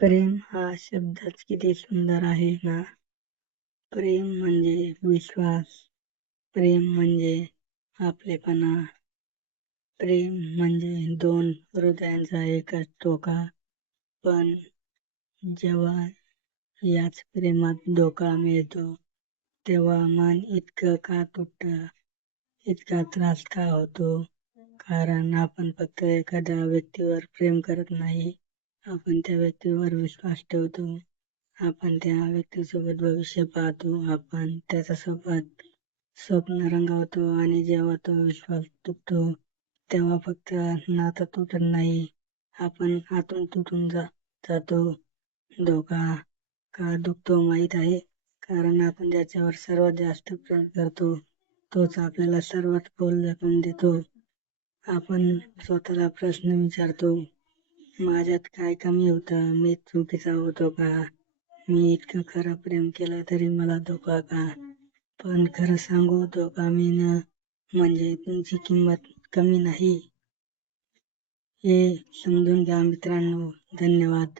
प्रेम हा शब्दच किती सुंदर आहे ना. प्रेम म्हणजे विश्वास, प्रेम म्हणजे आपलेपणा, प्रेम म्हणजे दोन हृदयांचा एकच धोका. पण जेव्हा याच प्रेमात धोका मिळतो, तेव्हा मन इतकं का तुटतं, इतका त्रास का होतो? कारण आपण फक्त एखाद्या व्यक्तीवर प्रेम करत नाही, आपण त्या व्यक्तीवर विश्वास ठेवतो. आपण त्या व्यक्तीसोबत भविष्य पाहतो, आपण त्याच्यासोबत स्वप्न रंगवतो आणि जेव्हा तो विश्वास तुटतो, तेव्हा फक्त नातं तुटत नाही, आपण आतून तुटून जातो. धोका का दुखतो माहीत आहे? कारण आपण ज्याच्यावर सर्वात जास्त प्रेम करतो, तोच आपल्याला सर्वात खोल जखम देतो. आपण स्वतःला प्रश्न विचारतो, माझ्यात काय कमी होतं? मी चुकीचा होतो का? मी इतकं खरं प्रेम केलं तरी मला धोका का? पण खरं सांगू, धोका मिळणं म्हणजे तुमची किंमत कमी नाही, हे समजून घ्या मित्रांनो. धन्यवाद.